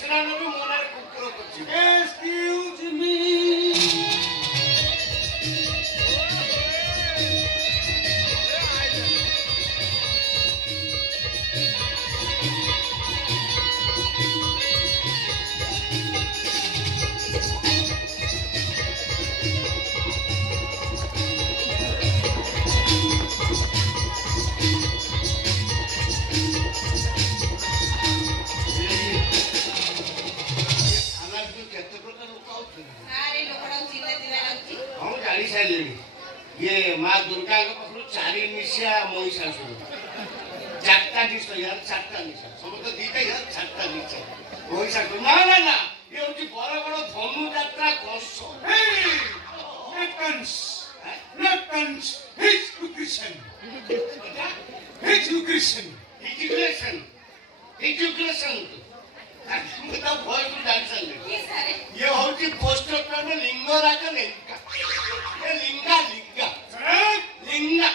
ଛିଡ଼ା ନେବି ମୋ ନାଁରେ କୁକୁର କରିଛି। Excuse me. ये माँ दुर्गा पाखु चारि निशा महिषासुर चारटा निश यार चारटा निशा समस्त दीटा यार चारटा निशा महिषासुर ना ना ना ये होची बड़ बड़ धनु यात्रा कस Reluctance, education. Education. एजुकेशन मतलब भय को जान सकले ये होची पोस्टर पे में लिंगराज लिंगा ये लिंगा लिंगा लिंगा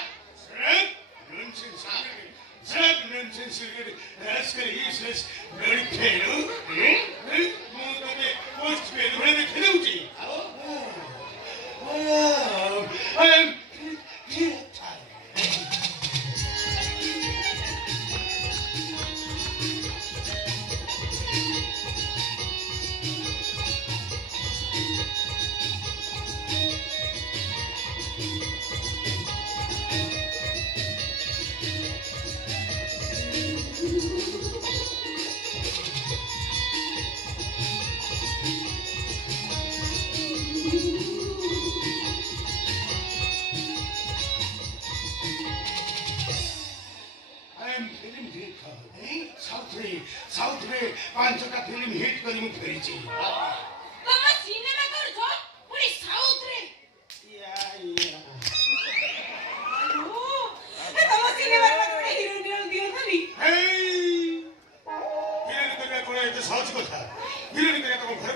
Nonsense. Nonsense. Rascal useless. Bloody fellow. मुझे post पे लोगों ने खेलूं जी. I am tired. साउथ में पांच का फिल्म हिट करी मु फेरी छी तम सिनेमा कर जो पूरी साउथ रे या हेलो ए तम सिनेमा रे पूरी हीरोइन दियो खाली हे हिरोइन करे कोन ए साउथ को था हिरोइन करे को घर